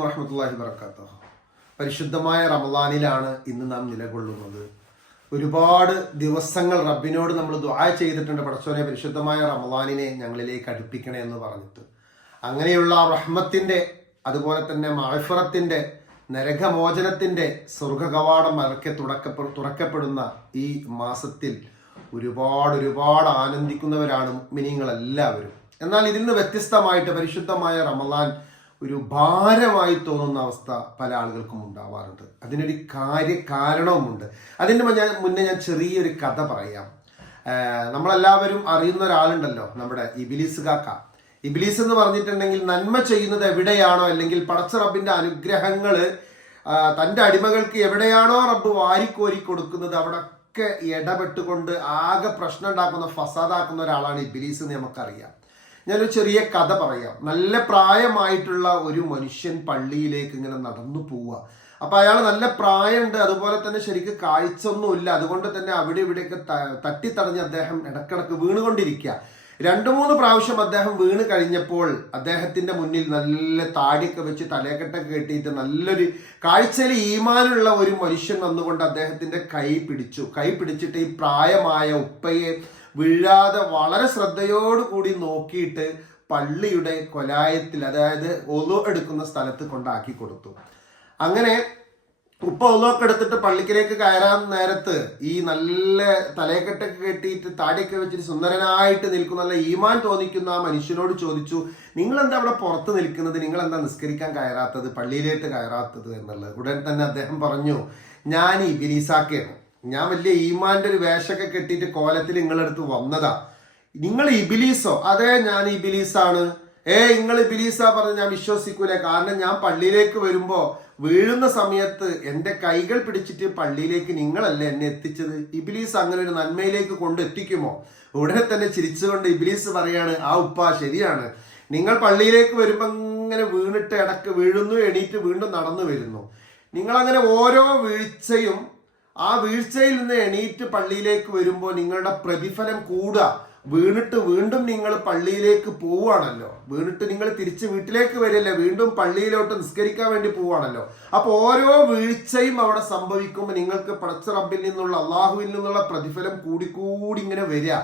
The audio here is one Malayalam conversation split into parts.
വറഹമത്തല്ലാഹി വർക്കാത്ത പരിശുദ്ധമായ റമദാനിലാണ് ഇന്ന് നാം നിലകൊള്ളുന്നത്. ഒരുപാട് ദിവസങ്ങൾ റബ്ബിനോട് നമ്മൾ ദുആ ചെയ്തിട്ടുണ്ട്. പടച്ചോനെ പരിശുദ്ധമായ റമദാനിനെ ഞങ്ങളിലേക്ക് അടുപ്പിക്കണേ എന്ന് പറഞ്ഞിട്ട്. അങ്ങനെയുള്ള റഹ്മത്തിന്റെ അതുപോലെ തന്നെ മാഫറത്തിന്റെ നരകമോചനത്തിന്റെ സ്വർഗകവാടം അറക്കെ തുടക്കപ്പെ തുറക്കപ്പെടുന്ന ഈ മാസത്തിൽ ഒരുപാട് ഒരുപാട് ആനന്ദിക്കുന്നവരാണ് മിനിങ്ങളെല്ലാവരും എന്നാൽ ഇതിൽ നിന്ന് വ്യത്യസ്തമായിട്ട് പരിശുദ്ധമായ റമദാൻ ഒരു ഭാരമായി തോന്നുന്ന അവസ്ഥ പല ആളുകൾക്കും ഉണ്ടാവാറുണ്ട്. അതിനൊരു കാര്യ കാരണവുമുണ്ട്. അതിന് ഞാൻ മുന്നേ ഞാൻ ചെറിയൊരു കഥ പറയാം. നമ്മളെല്ലാവരും അറിയുന്ന ഒരാളുണ്ടല്ലോ നമ്മുടെ ഇബിലിസ് കാക്ക. ഇബിലിസ് എന്ന് പറഞ്ഞിട്ടുണ്ടെങ്കിൽ നന്മ ചെയ്യുന്നത് എവിടെയാണോ അല്ലെങ്കിൽ പടച്ച റബ്ബിന്റെ അനുഗ്രഹങ്ങൾ തന്റെ അടിമകൾക്ക് എവിടെയാണോ റബ്ബ് വാരിക്കോരി കൊടുക്കുന്നത് അവിടൊക്കെ ഇടപെട്ടുകൊണ്ട് ആകെ പ്രശ്നം ഉണ്ടാക്കുന്ന ഫസാദാക്കുന്ന ഒരാളാണ് ഇബിലീസ് എന്ന് നമുക്കറിയാം. ഞാനൊരു ചെറിയ കഥ പറയാം. നല്ല പ്രായമായിട്ടുള്ള ഒരു മനുഷ്യൻ പള്ളിയിലേക്ക് ഇങ്ങനെ നടന്നു പോവുക അപ്പൊ അയാൾ നല്ല പ്രായമുണ്ട് അതുപോലെ തന്നെ ശരിക്ക് കാഴ്ചയൊന്നുമില്ല. അതുകൊണ്ട് തന്നെ അവിടെ ഇവിടെയൊക്കെ തട്ടി തട്ടിത്തടഞ്ഞ് അദ്ദേഹം ഇടക്കിടക്ക് വീണുകൊണ്ടിരിക്കുക. രണ്ടു മൂന്ന് പ്രാവശ്യം അദ്ദേഹം വീണ് കഴിഞ്ഞപ്പോൾ അദ്ദേഹത്തിന്റെ മുന്നിൽ നല്ല താടിയൊക്കെ വെച്ച് തലേക്കെട്ടൊക്കെ കെട്ടിയിട്ട് നല്ലൊരു കാഴ്ചയിൽ ഈമാനുള്ള ഒരു മനുഷ്യൻ വന്നുകൊണ്ട് അദ്ദേഹത്തിന്റെ കൈ പിടിച്ചു. കൈ പിടിച്ചിട്ട് ഈ പ്രായമായ ഉപ്പയെ വീഴാതെ വളരെ ശ്രദ്ധയോടുകൂടി നോക്കിയിട്ട് പള്ളിയുടെ കൊലായത്തിൽ അതായത് ഒലു എടുക്കുന്ന സ്ഥലത്ത് കൊണ്ടാക്കി കൊടുത്തു. അങ്ങനെ ഉപ്പ ഒലോക്കെ എടുത്തിട്ട് പള്ളിക്കലേക്ക് കയറാൻ നേരത്ത് ഈ നല്ല തലയക്കെട്ടൊക്കെ കെട്ടിയിട്ട് താടിയൊക്കെ വെച്ചിട്ട് സുന്ദരനായിട്ട് നിൽക്കുന്ന നല്ല ഈമാൻ തോന്നിക്കുന്ന ആ മനുഷ്യനോട് ചോദിച്ചു നിങ്ങൾ എന്താ അവിടെ പുറത്ത് നിൽക്കുന്നത്? നിങ്ങൾ എന്താ നിസ്കരിക്കാൻ കയറാത്തത്? പള്ളിയിലേക്ക് കയറാത്തത്? എന്നുള്ളത്. ഉടൻ തന്നെ അദ്ദേഹം പറഞ്ഞു ഞാൻ ഈ ബിരീസാക്കയാണ് ഞാൻ വലിയ ഈമാന്റെ ഒരു വേഷമൊക്കെ കെട്ടിയിട്ട് കോലത്തിൽ നിങ്ങളടുത്ത് വന്നതാ. നിങ്ങൾ ഇബിലീസോ? അതെ ഞാൻ ഇബിലീസാണ്. ഏ നിങ്ങൾ ഇബിലീസാ പറഞ്ഞ് ഞാൻ വിശ്വസിക്കൂല. കാരണം ഞാൻ പള്ളിയിലേക്ക് വരുമ്പോ വീഴുന്ന സമയത്ത് എന്റെ കൈകൾ പിടിച്ചിട്ട് പള്ളിയിലേക്ക് നിങ്ങളല്ലേ എന്നെ എത്തിച്ചത്? ഇബിലീസ് അങ്ങനെ ഒരു നന്മയിലേക്ക് കൊണ്ടെത്തിക്കുമോ ഉടനെ തന്നെ ചിരിച്ചുകൊണ്ട് ഇബിലീസ് പറയാണ് ആ ഉപ്പ ശരിയാണ്. നിങ്ങൾ പള്ളിയിലേക്ക് വരുമ്പോ ഇങ്ങനെ വീണിട്ട് ഇടയ്ക്ക് വീഴുന്നു എണീറ്റ് വീണ്ടും നടന്നു വരുന്നു. നിങ്ങൾ അങ്ങനെ ഓരോ വീഴ്ചയും ആ വീഴ്ചയിൽ നിന്ന് എണീറ്റ് പള്ളിയിലേക്ക് വരുമ്പോൾ നിങ്ങളുടെ പ്രതിഫലം കൂടുക. വീണിട്ട് വീണ്ടും നിങ്ങൾ പള്ളിയിലേക്ക് പോവുകയാണല്ലോ. വീണിട്ട് നിങ്ങൾ തിരിച്ച് വീട്ടിലേക്ക് വരില്ലേ? വീണ്ടും പള്ളിയിലോട്ട് നിസ്കരിക്കാൻ വേണ്ടി പോവുകയാണല്ലോ. അപ്പോൾ ഓരോ വീഴ്ചയും അവിടെ സംഭവിക്കുമ്പോൾ നിങ്ങൾക്ക് പടച്ച റബ്ബിൽ നിന്നുള്ള അള്ളാഹുവിൽ നിന്നുള്ള പ്രതിഫലം കൂടിക്കൂടി ഇങ്ങനെ വരിക.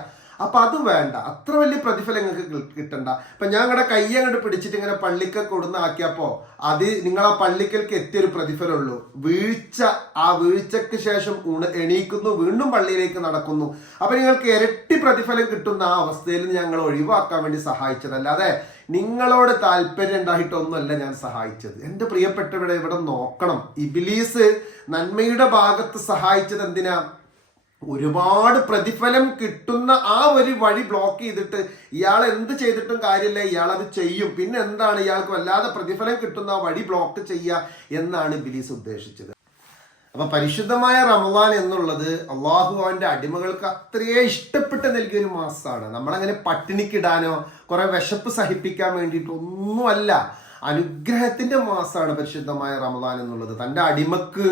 അപ്പൊ അത് വേണ്ട. അത്ര വലിയ പ്രതിഫലം നിങ്ങൾക്ക് കിട്ടണ്ട. അപ്പൊ ഞാൻ ഇങ്ങടെ കൈ അങ്ങോട്ട് പിടിച്ചിട്ട് ഇങ്ങനെ പള്ളിക്കൽ കൊടുന്ന് ആക്കിയപ്പോ അത് നിങ്ങൾ ആ പള്ളിക്കൽക്ക് എത്തിയൊരു പ്രതിഫലമുള്ളൂ. വീഴ്ച ആ വീഴ്ചക്ക് ശേഷം ഉണ എണീക്കുന്നു വീണ്ടും പള്ളിയിലേക്ക് നടക്കുന്നു. അപ്പൊ നിങ്ങൾക്ക് ഇരട്ടി പ്രതിഫലം കിട്ടുന്ന ആ അവസ്ഥയിൽ ഞങ്ങൾ ഒഴിവാക്കാൻ വേണ്ടി സഹായിച്ചതല്ലാതെ നിങ്ങളോട് താല്പര്യം ഉണ്ടായിട്ടൊന്നുമല്ല ഞാൻ സഹായിച്ചത്. എന്റെ പ്രിയപ്പെട്ടവരെ ഇവിടെ നോക്കണം. ഇബിലീസ് നന്മയുടെ ഭാഗത്ത് സഹായിച്ചത് എന്തിനാ? ഒരുപാട് പ്രതിഫലം കിട്ടുന്ന ആ ഒരു വഴി ബ്ലോക്ക് ചെയ്തിട്ട് ഇയാൾ എന്ത് ചെയ്തിട്ടും കാര്യമില്ല ഇയാൾ അത് ചെയ്യും. പിന്നെ എന്താണ് ഇയാൾക്ക് വല്ലാതെ പ്രതിഫലം കിട്ടുന്ന ആ വഴി ബ്ലോക്ക് ചെയ്യുക എന്നാണ് ബിലീസ് ഉദ്ദേശിച്ചത്. അപ്പൊ പരിശുദ്ധമായ റമദാൻ എന്നുള്ളത് അള്ളാഹു അവന്റെ അടിമകൾക്ക് അത്രയേ ഇഷ്ടപ്പെട്ട് നൽകിയ ഒരു മാസമാണ് നമ്മളങ്ങനെ പട്ടിണിക്കിടാനോ കുറെ വിശപ്പ് സഹിപ്പിക്കാൻ വേണ്ടിയിട്ട് ഒന്നുമല്ല അനുഗ്രഹത്തിന്റെ മാസമാണ് പരിശുദ്ധമായ റമദാൻ എന്നുള്ളത്. തന്റെ അടിമക്ക്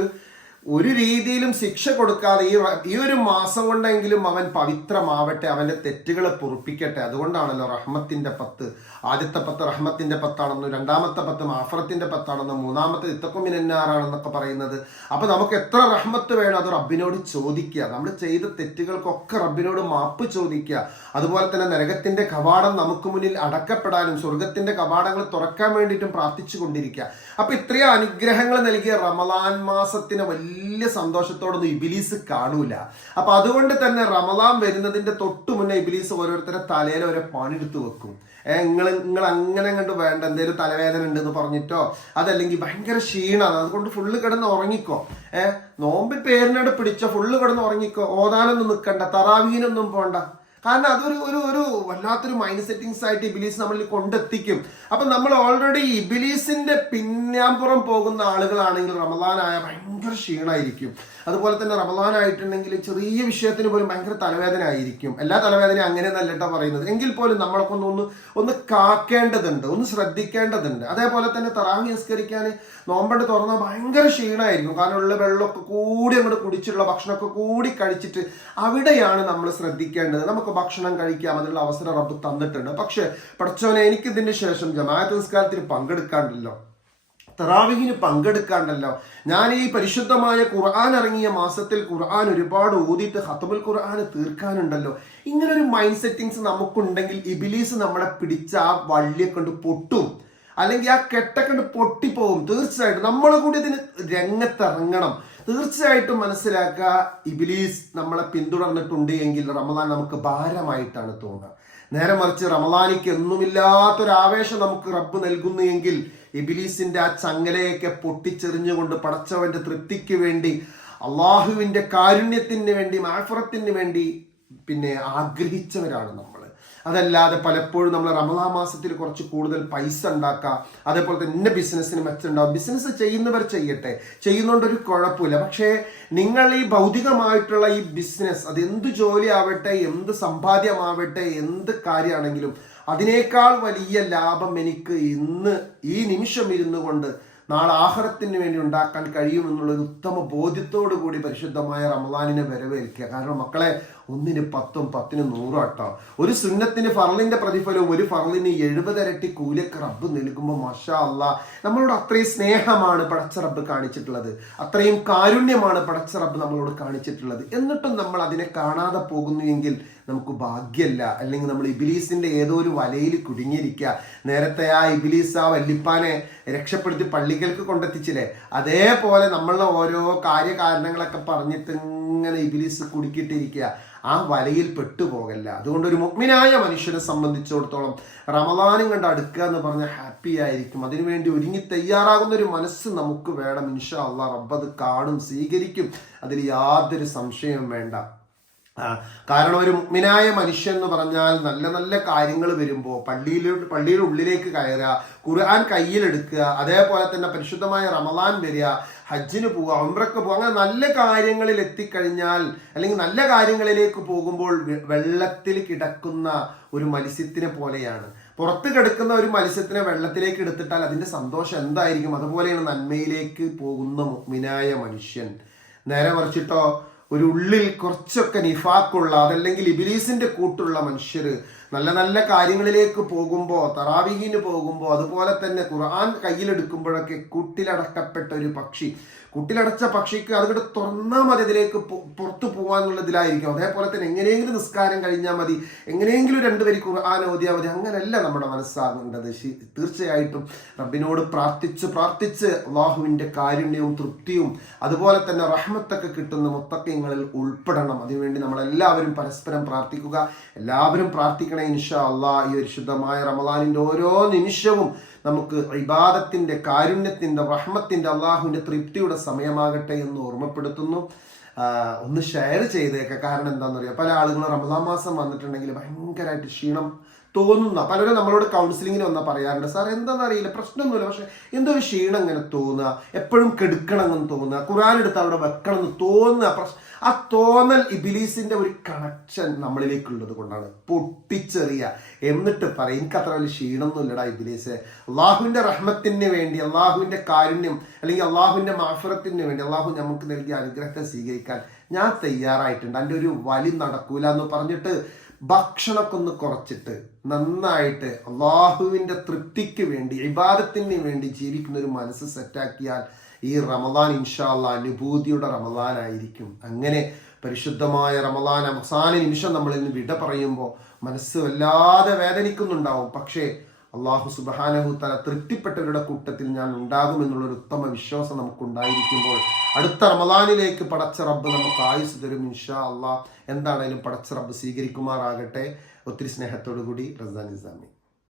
ഒരു രീതിയിലും ശിക്ഷ കൊടുക്കാതെ ഈ ഈ ഒരു മാസം കൊണ്ടെങ്കിലും അവൻ പവിത്രമാവട്ടെ അവന്റെ തെറ്റുകളെ പൊറുപ്പിക്കട്ടെ. അതുകൊണ്ടാണല്ലോ റഹ്മത്തിന്റെ പത്ത് ആദ്യത്തെ പത്ത് റഹ്മത്തിന്റെ പത്താണെന്നും രണ്ടാമത്തെ പത്ത് മാഫറത്തിന്റെ പത്താണെന്നും മൂന്നാമത്തെ ഇത്തക്കുമിനാറാണെന്നൊക്കെ പറയുന്നത്. അപ്പോൾ നമുക്ക് എത്ര റഹ്മത്ത് വേണം അത് റബ്ബിനോട് ചോദിക്കുക. നമ്മൾ ചെയ്ത തെറ്റുകൾക്കൊക്കെ റബ്ബിനോട് മാപ്പ് ചോദിക്കുക. അതുപോലെ തന്നെ നരകത്തിന്റെ കവാടം നമുക്ക് മുന്നിൽ അടക്കപ്പെടാനും സ്വർഗത്തിന്റെ കവാടങ്ങൾ തുറക്കാൻ വേണ്ടിയിട്ടും പ്രാർത്ഥിച്ചു കൊണ്ടിരിക്കുക അപ്പോൾ ഇത്രയും അനുഗ്രഹങ്ങൾ നൽകിയ റമലാൻ മാസത്തിന് വലിയ സന്തോഷത്തോടൊന്നും ഇബിലീസ് കാണൂല. അപ്പൊ അതുകൊണ്ട് തന്നെ റമദാൻ വരുന്നതിന്റെ തൊട്ടു മുന്നേ ഇബിലീസ് ഓരോരുത്തരെ തലയിൽ ഓരോ പണിയെടുത്ത് വെക്കും. നിങ്ങൾ നിങ്ങൾ അങ്ങനെ കണ്ട് വേണ്ട എന്തെങ്കിലും തലവേദന ഉണ്ടെന്ന് പറഞ്ഞിട്ടോ അതല്ലെങ്കിൽ ഭയങ്കര ക്ഷീണമാണ് അതുകൊണ്ട് ഫുള്ള് കിടന്ന് ഉറങ്ങിക്കോ. ഏഹ് നോമ്പിൽ പേരിനോട് പിടിച്ചോ ഫുള്ള് കിടന്ന് ഉറങ്ങിക്കോ. ഓതാനൊന്നും നിൽക്കണ്ട തറാവീനൊന്നും പോണ്ട. കാരണം അതൊരു ഒരു ഒരു വല്ലാത്തൊരു മൈൻഡ് സെറ്റിങ്സ് ആയിട്ട് ഇബിലീസ് നമ്മളിൽ കൊണ്ടെത്തിക്കും. അപ്പൊ നമ്മൾ ഓൾറെഡി ഇബിലീസിന്റെ പിന്നാമ്പുറം പോകുന്ന ആളുകളാണെങ്കിൽ റമദാനായ ഭയങ്കര ക്ഷീണമായിരിക്കും അതുപോലെ തന്നെ റമദാനായിട്ടുണ്ടെങ്കിൽ ചെറിയ വിഷയത്തിന് പോലും ഭയങ്കര തലവേദന ആയിരിക്കും എല്ലാ തലവേദനയും അങ്ങനെ നല്ലട്ടോ പറയുന്നത്. എങ്കിൽ പോലും നമ്മളൊക്കെ ഒന്ന് ഒന്ന് ഒന്ന് കാക്കേണ്ടതുണ്ട് ഒന്ന് ശ്രദ്ധിക്കേണ്ടതുണ്ട്. അതേപോലെ തന്നെ തറാങ് നിസ്കരിക്കാൻ നോമ്പണ്ട് തുറന്നാൽ ഭയങ്കര ക്ഷീണമായിരിക്കും. കാരണം ഉള്ള വെള്ളമൊക്കെ കൂടി അങ്ങോട്ട് കുടിച്ചുള്ള ഭക്ഷണമൊക്കെ കൂടി കഴിച്ചിട്ട് അവിടെയാണ് നമ്മൾ ശ്രദ്ധിക്കേണ്ടത്. നമുക്ക് ഭക്ഷണം കഴിക്കാം അതിനുള്ള അവസരം റബ്ബ് തന്നിട്ടുണ്ട്. പക്ഷെ പഠിച്ചോനെ എനിക്കിതിന് ശേഷം ജമാഅത്ത് നിസ്കാരത്തിന് പങ്കെടുക്കാണ്ടല്ലോ. തറാവിഹിന് പങ്കെടുക്കാണ്ടല്ലോ. ഞാൻ ഈ പരിശുദ്ധമായ ഖുർആൻ ഇറങ്ങിയ മാസത്തിൽ ഖുർആൻ ഒരുപാട് ഓതിയിട്ട് ഹത്തമുൽ ഖുർആൻ തീർക്കാനുണ്ടല്ലോ. ഇങ്ങനൊരു മൈൻഡ് സെറ്റിങ്സ് നമുക്കുണ്ടെങ്കിൽ ഇബിലീസ് നമ്മളെ പിടിച്ച ആ വള്ളിയെ കൊണ്ട് പൊട്ടും. അല്ലെങ്കിൽ ആ കെട്ടക്കണ്ട് പൊട്ടിപ്പോകും തീർച്ചയായിട്ടും നമ്മൾ കൂടി ഇതിന് രംഗത്തിറങ്ങണം. തീർച്ചയായിട്ടും മനസ്സിലാക്കുക ഇബിലീസ് നമ്മളെ പിന്തുടർന്നിട്ടുണ്ട് എങ്കിൽ റമദാൻ നമുക്ക് ഭാരമായിട്ടാണ് തോന്നുക. നേരെ മറിച്ച് റമദാനിക്ക് എന്നുമില്ലാത്തൊരു ആവേശം നമുക്ക് റബ്ബ് നൽകുന്നു എങ്കിൽ ഇബിലീസിന്റെ ആ ചങ്ങലയൊക്കെ പൊട്ടിച്ചെറിഞ്ഞുകൊണ്ട് പടച്ചവന്റെ തൃപ്തിക്ക് വേണ്ടി അള്ളാഹുവിന്റെ കാരുണ്യത്തിന് വേണ്ടി മാഫറത്തിന് വേണ്ടി പിന്നെ ആഗ്രഹിച്ചവരാണ് നമ്മൾ. അതല്ലാതെ പലപ്പോഴും നമ്മൾ റമദാ മാസത്തിൽ കുറച്ച് കൂടുതൽ പൈസ ഉണ്ടാക്കുക. അതേപോലെ തന്നെ ബിസിനസ്സിന് മെച്ചുണ്ടാവും ബിസിനസ് ചെയ്യുന്നവർ ചെയ്യട്ടെ. ചെയ്യുന്നതുകൊണ്ടൊരു കുഴപ്പമില്ല. പക്ഷേ നിങ്ങൾ ഈ ഭൗതികമായിട്ടുള്ള ഈ ബിസിനസ് അത് എന്ത് ജോലി ആവട്ടെ എന്ത് സമ്പാദ്യമാവട്ടെ എന്ത് കാര്യമാണെങ്കിലും അതിനേക്കാൾ വലിയ ലാഭം എനിക്ക് ഇന്ന് ഈ നിമിഷം ഇരുന്നു കൊണ്ട് നാളെ ആഹാരത്തിന് വേണ്ടി ഉണ്ടാക്കാൻ കഴിയുമെന്നുള്ള ഒരു ഉത്തമ ബോധ്യത്തോടു കൂടി പരിശുദ്ധമായ റമദാനിനെ വരവേൽക്കുക. കാരണം മക്കളെ ഒന്നിന് പത്തും പത്തിന് നൂറും ആട്ടോ. ഒരു സുന്നത്തിന് ഫറലിന്റെ പ്രതിഫലവും ഒരു ഫറലിന് എഴുപതരട്ടി കൂലക്ക് റബ്ബ് നൽകുമ്പോൾ മഷാ അല്ല നമ്മളോട് അത്രയും സ്നേഹമാണ് പടച്ച റബ്ബ് കാണിച്ചിട്ടുള്ളത്. അത്രയും കാരുണ്യമാണ് പടച്ച റബ്ബ് നമ്മളോട് കാണിച്ചിട്ടുള്ളത്. എന്നിട്ടും നമ്മൾ അതിനെ കാണാതെ പോകുന്നുവെങ്കിൽ നമുക്ക് ഭാഗ്യമല്ല അല്ലെങ്കിൽ നമ്മൾ ഇബിലീസിന്റെ ഏതോ ഒരു വലയിൽ കുടുങ്ങിയിരിക്കുക. നേരത്തെ ആ ഇബിലീസ് ആ വല്ലിപ്പാനെ രക്ഷപ്പെടുത്തി പള്ളികൾക്ക് കൊണ്ടെത്തിച്ചില്ലേ? അതേപോലെ നമ്മളുടെ ഓരോ കാര്യകാരണങ്ങളൊക്കെ പറഞ്ഞിട്ട് ഇങ്ങനെ ഇബിലിസ് കുടുക്കിയിട്ടിരിക്കുക. ആ വലയിൽ പെട്ടുപോകല്ല. അതുകൊണ്ട് ഒരു മുഗ്മിനായ മനുഷ്യനെ സംബന്ധിച്ചിടത്തോളം റമദാനും കണ്ട് അടുക്കുക എന്ന് പറഞ്ഞ ഹാപ്പി ആയിരിക്കും. അതിനുവേണ്ടി ഒരുങ്ങി തയ്യാറാകുന്ന ഒരു മനസ്സ് നമുക്ക് വേണം. ഇൻഷാ അള്ളാഹ് റബ്ബത് കാണും സ്വീകരിക്കും. അതിൽ യാതൊരു സംശയവും വേണ്ട. കാരണം ഒരു മുഗ്മിനായ മനുഷ്യൻ എന്ന് പറഞ്ഞാൽ നല്ല നല്ല കാര്യങ്ങൾ വരുമ്പോൾ പള്ളിയിൽ പള്ളിയുടെ ഉള്ളിലേക്ക് കയറുക ഖുർആൻ കയ്യിലെടുക്കുക അതേപോലെ തന്നെ പരിശുദ്ധമായ റമദാൻ വരിക ഹജ്ജിന് പോവുക ഉംറക്ക് പോവുക അങ്ങനെ നല്ല കാര്യങ്ങളിൽ എത്തിക്കഴിഞ്ഞാൽ അല്ലെങ്കിൽ നല്ല കാര്യങ്ങളിലേക്ക് പോകുമ്പോൾ വെള്ളത്തിൽ കിടക്കുന്ന ഒരു മത്സ്യത്തിനെ പോലെയാണ്. പുറത്ത് കിടക്കുന്ന ഒരു മത്സ്യത്തിനെ വെള്ളത്തിലേക്ക് എടുത്തിട്ടാൽ അതിന്റെ സന്തോഷം എന്തായിരിക്കും? അതുപോലെയാണ് നന്മയിലേക്ക് പോകുന്ന മുഗ്മിനായ മനുഷ്യൻ. നേരെ മറിച്ചിട്ടോ ഒരു ഉള്ളിൽ കുറച്ചൊക്കെ നിഫാക്കുള്ള അതല്ലെങ്കിൽ ഇബിലീസിന്റെ കൂട്ടുള്ള മനുഷ്യര് നല്ല നല്ല കാര്യങ്ങളിലേക്ക് പോകുമ്പോൾ തറാവിഹിന് പോകുമ്പോൾ അതുപോലെ തന്നെ ഖുർആൻ കയ്യിലെടുക്കുമ്പോഴൊക്കെ കുട്ടിലടക്കപ്പെട്ട ഒരു പക്ഷി. കുട്ടിലടച്ച പക്ഷിക്ക് അതുകൊണ്ട് തുറന്നാൽ മതി അതിലേക്ക് പുറത്തു പോകാനുള്ളതിലായിരിക്കും അതേപോലെ തന്നെ എങ്ങനെയെങ്കിലും നിസ്കാരം കഴിഞ്ഞാൽ മതി. എങ്ങനെയെങ്കിലും രണ്ടു വരി ഖുർആൻ ഓതിയാൽ മതി. അങ്ങനെയല്ല നമ്മുടെ മനസ്സാകേണ്ടത്. തീർച്ചയായിട്ടും റബ്ബിനോട് പ്രാർത്ഥിച്ച് പ്രാർത്ഥിച്ച് അള്ളാഹുവിന്റെ കാരുണ്യവും തൃപ്തിയും അതുപോലെ തന്നെ റഹ്മത്തൊക്കെ കിട്ടുന്ന മുത്തക്കങ്ങളിൽ ഉൾപ്പെടണം. അതിനുവേണ്ടി നമ്മളെല്ലാവരും പരസ്പരം പ്രാർത്ഥിക്കുക. എല്ലാവരും പ്രാർത്ഥിക്കണേ ഇൻഷാ അള്ളാ ഈ ഒരു ശുദ്ധമായ റമദാനിന്റെ ഓരോ നിമിഷവും നമുക്ക് ഇബാദത്തിന്റെ കാരുണ്യത്തിന്റെ റഹ്മത്തിന്റെ അള്ളാഹുവിന്റെ തൃപ്തിയുടെ സമയമാകട്ടെ എന്ന് ഓർമ്മപ്പെടുത്തുന്നു. ഒന്ന് ഷെയർ ചെയ്തേക്ക. കാരണം എന്താണെന്ന് അറിയാം പല ആളുകളും റമദാൻ മാസം വന്നിട്ടുണ്ടെങ്കിൽ ഭയങ്കരമായിട്ട് ക്ഷീണം തോന്നുന്ന പലരും നമ്മളോട് കൗൺസിലിങ്ങിന് വന്നാൽ പറയാറുണ്ട് സാർ എന്താണെന്ന് അറിയില്ല പ്രശ്നമൊന്നുമില്ല പക്ഷെ എന്തോ ഒരു ക്ഷീണം ഇങ്ങനെ തോന്നുക എപ്പോഴും കെടുക്കണമെന്ന് തോന്നുക ഖുറാൻ എടുത്ത് അവിടെ വെക്കണം എന്ന് തോന്നുക പ്രശ് ആ തോന്നൽ ഇബിലീസിന്റെ ഒരു കണക്ഷൻ നമ്മളിലേക്കുള്ളത് കൊണ്ടാണ്. പൊട്ടിച്ചെറിയ. എന്നിട്ട് പറയും എനിക്ക് അത്ര വലിയ ക്ഷീണമൊന്നും ഇല്ലടാ ഇബിലീസ്. അള്ളാഹുവിന്റെ റഹ്മത്തിന് വേണ്ടി അള്ളാഹുവിന്റെ കാരുണ്യം അല്ലെങ്കിൽ അള്ളാഹുവിന്റെ മാഫറത്തിന് വേണ്ടി അള്ളാഹു നമുക്ക് നൽകിയ അനുഗ്രഹത്തെ സ്വീകരിക്കാൻ ഞാൻ തയ്യാറായിട്ടുണ്ട്. എന്റെ ഒരു വലി നടക്കൂല എന്ന് പറഞ്ഞിട്ട് ഭക്ഷണമൊക്കെ ഒന്ന് കുറച്ചിട്ട് നന്നായിട്ട് അള്ളാഹുവിന്റെ തൃപ്തിക്ക് വേണ്ടി ഇബാദത്തിന് വേണ്ടി ജീവിക്കുന്ന ഒരു മനസ്സ് സെറ്റാക്കിയാൽ ഈ റമദാൻ ഇൻഷാല്ല അനുഭൂതിയുടെ റമദാനായിരിക്കും. അങ്ങനെ പരിശുദ്ധമായ റമദാൻ അവസാന നിമിഷം നമ്മൾ ഇന്ന് വിട പറയുമ്പോൾ മനസ്സ് വല്ലാതെ വേദനിക്കുന്നുണ്ടാവും. പക്ഷേ അള്ളാഹു സുബാനഹു തല തൃപ്തിപ്പെട്ടവരുടെ കൂട്ടത്തിൽ ഞാൻ ഉണ്ടാകുമെന്നുള്ളൊരു ഉത്തമ വിശ്വാസം നമുക്കുണ്ടായിരിക്കുമ്പോൾ അടുത്ത റമദാനിലേക്ക് പടച്ച റബ്ബ് നമുക്ക് ആയുസ് തരും ഇൻഷാ അള്ളാഹ് എന്താണേലും പടച്ച റബ്ബ് സ്വീകരിക്കുമാറാകട്ടെ. ഒത്തിരി സ്നേഹത്തോടു കൂടി റസാൻ ഇസ്ലാമി.